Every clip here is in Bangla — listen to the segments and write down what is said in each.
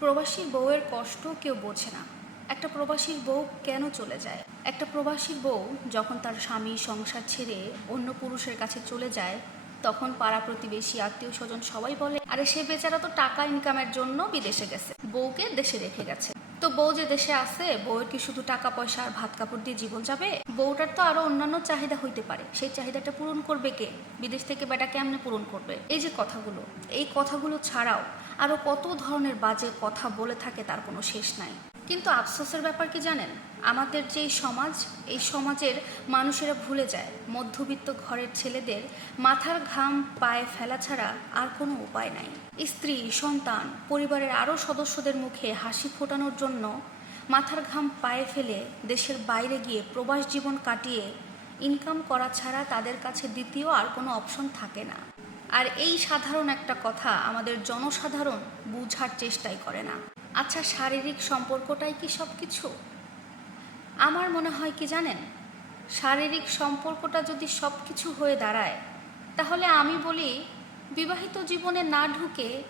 প্রবাসীর বউয়ের কষ্ট কেউ বোঝে না। একটা প্রবাসীর বউ কেন চলে যায়? একটা প্রবাসীর বউ যখন তার স্বামী সংসার ছেড়ে অন্য পুরুষের কাছে চলে যায়, তখন পাড়া প্রতিবেশী, আত্মীয় স্বজন সবাই বলে, আরে, সে বেচারা তো টাকা ইনকামের জন্য বিদেশে গেছে। বউকে দেশে রেখে গেছে। তো বউ যে দেশে আছে, বউয়ের কি শুধু টাকা, পয়সা আর ভাত কাপড় দিয়ে জীবন যাবে? বউটার তো আরও অন্যান্য চাহিদা হইতে পারে। সেই চাহিদাটা পূরণ করবে কে? বিদেশ থেকে বেটা কেমনে পূরণ করবে? এই যে কথাগুলো, এই কথাগুলো ছাড়াও আরও কত ধরনের বাজে কথা বলে থাকে তার কোনো শেষ নাই। কিন্তু আফসোসের ব্যাপার কি জানেন? আমাদের যে সমাজ, এই সমাজের মানুষেরা ভুলে যায়। মধ্যবিত্ত ঘরের ছেলেদের মাথার ঘাম পায়ে ফেলা ছাড়া আর কোনো উপায় নাই। স্ত্রী, সন্তান, পরিবারের আরও সদস্যদের মুখে হাসি ফোটানোর জন্য মাথার ঘাম পায়ে ফেলে দেশের বাইরে গিয়ে প্রবাস জীবন কাটিয়ে ইনকাম করা ছাড়া তাদের কাছে দ্বিতীয় আর কোনো অপশন থাকে না। আর এই সাধারণ একটা কথা আমাদের জনসাধারণ বুঝার চেষ্টাই করে না। আচ্ছা শারীরিক সম্পর্কটাই কি সব কিছু আমার মনে হয় কি জানেন? শারীরিক সম্পর্কটা যদি সব কিছু হয়ে দাঁড়ায়, তাহলে আমি বলি, বিবাহিত জীবনে না ঢুকে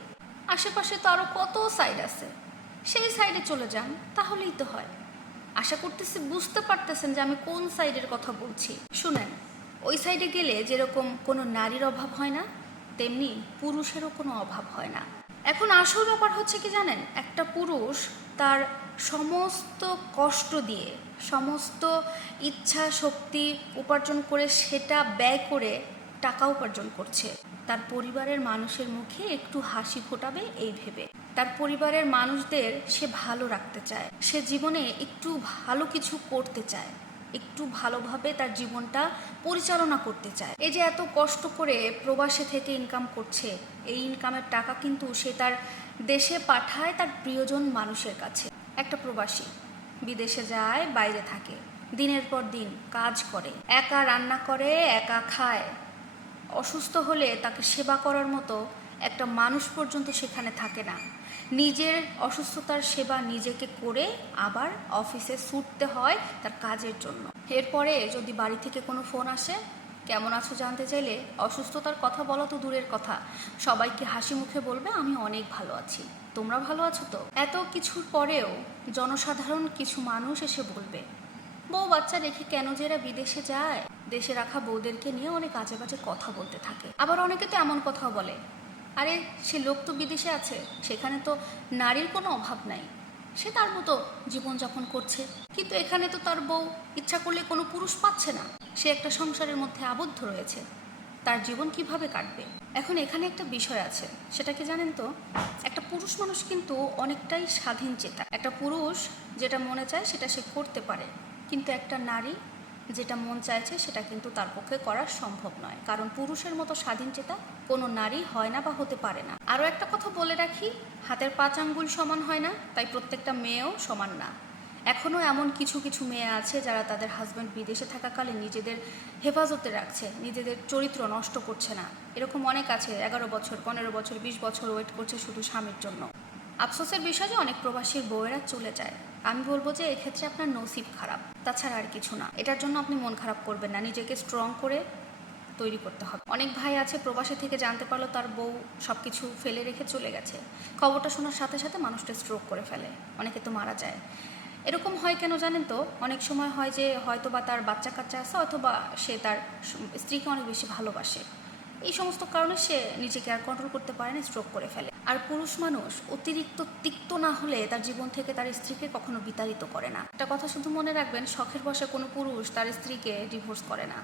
আশেপাশে তো আরও কত সাইড আছে। সেই সাইডে চলে যান, তাহলেই তো হয়। আশা করতেছি বুঝতে পারতেছেন যে আমি কোন সাইডের কথা বলছি। শুনেন, ওই সাইডে গেলে যেরকম কোনো নারীর অভাব হয় না? তেমনি পুরুষেরও কোনো অভাব হয় না। এখন আসল ব্যাপার হচ্ছে কি জানেন? একটা পুরুষ তার সমস্ত কষ্ট দিয়ে, সমস্ত ইচ্ছা শক্তি উপার্জন করে সেটা ব্যয় করে টাকা উপার্জন করছে। তার পরিবারের মানুষের মুখে একটু হাসি ফোটাবে এই ভেবে। তার পরিবারের মানুষদের সে ভালো রাখতে চায়। সে জীবনে একটু ভালো কিছু করতে চায়। একটু ভালোভাবে তার জীবনটা পরিচালনা করতে চায়। এই যে এত কষ্ট করে প্রবাসে থেকে ইনকাম করছে, এই ইনকামের টাকা কিন্তু সে তার দেশে পাঠায় তার প্রিয়জন মানুষের কাছে। একটা প্রবাসী বিদেশে যায়, বাইরে থাকে, দিনের পর দিন কাজ করে, একা রান্না করে, একা খায়। অসুস্থ হলে তাকে সেবা করার মতো একটা মানুষ পর্যন্ত সেখানে থাকে না। নিজের অসুস্থতার সেবা নিজেকে করে আবার অফিসে ছুটতে হয় তার কাজের জন্য। এরপরে যদি বাড়ি থেকে কোনো ফোন আসে, কেমন আছো জানতে চাইলে? অসুস্থতার কথা বলা তো দূরের কথা। সবাইকে হাসি মুখে বলবে, আমি অনেক ভালো আছি। তোমরা ভালো আছো তো? এত কিছুর পরেও জনসাধারণ কিছু মানুষ এসে বলবে, বউ বাচ্চা রেখে কেন যে এরা বিদেশে যায়? দেশে রাখা বউদেরকে নিয়ে অনেক আজে বাজে কথা বলতে থাকে। আবার অনেকে তো এমন কথাও বলে আরে, সে লোক তো বিদেশে আছে, সেখানে তো নারীর কোনো অভাব নাই। সে তার মতো জীবনযাপন করছে। কিন্তু এখানে তো তার বউ ইচ্ছা করলে কোনো পুরুষ পাচ্ছে না। সে একটা সংসারের মধ্যে আবদ্ধ রয়েছে। তার জীবন কীভাবে কাটবে? এখন এখানে একটা বিষয় আছে। সেটা কি জানেন তো? একটা পুরুষ মানুষ কিন্তু অনেকটাই স্বাধীন চেতা। একটা পুরুষ যেটা মনে চায় সেটা সে করতে পারে। কিন্তু একটা নারী যেটা মন চাইছে সেটা কিন্তু তার পক্ষে করা সম্ভব নয়। কারণ পুরুষের মতো স্বাধীন চেতা কোনো নারী হয় না বা হতে পারে না। আরও একটা কথা বলে রাখি, হাতের পাঁচ আঙ্গুল সমান হয় না, তাই প্রত্যেকটা মেয়েও সমান না। এখনও এমন কিছু কিছু মেয়ে আছে যারা তাদের হাজব্যান্ড বিদেশে থাকাকালে নিজেদের হেফাজতে রাখছে, নিজেদের চরিত্র নষ্ট করছে না। এরকম অনেক আছে, এগারো বছর, পনেরো বছর, বিশ বছর ওয়েট করছে শুধু স্বামীর জন্য। আফসোসের বিষয় যে অনেক প্রবাসীর বউয়েরা চলে যায়। আমি বলব যে এক্ষেত্রে আপনার নসিব খারাপ, তাছাড়া আর কিছু না। এটার জন্য আপনি মন খারাপ করবেন না, নিজেকে স্ট্রং করে তৈরি করতে হবে। অনেক ভাই আছে প্রবাসী থেকে জানতে পারল তার বউ সব কিছু ফেলে রেখে চলে গেছে। খবরটা শোনার সাথে সাথে মানুষটা স্ট্রোক করে ফেলে, অনেকে তো মারা যায়। এরকম হয় কেন জানেন তো? অনেক সময় হয় যে হয়তো বা তার বাচ্চা কাচ্চা আছে অথবা সে তার স্ত্রীকে অনেক বেশি ভালোবাসে। এই সমস্ত কারণে সে নিজেকে আর কন্ট্রোল করতে পারে না স্ট্রোক করে ফেলে। আর পুরুষ মানুষ অতিরিক্ত তিক্ত না হলে তার জীবন থেকে তার স্ত্রীকে কখনো বিতাড়িত করে না। একটা কথা শুধু মনে রাখবেন, শখের বসে কোনো পুরুষ তার স্ত্রীকে ডিভোর্স করে না।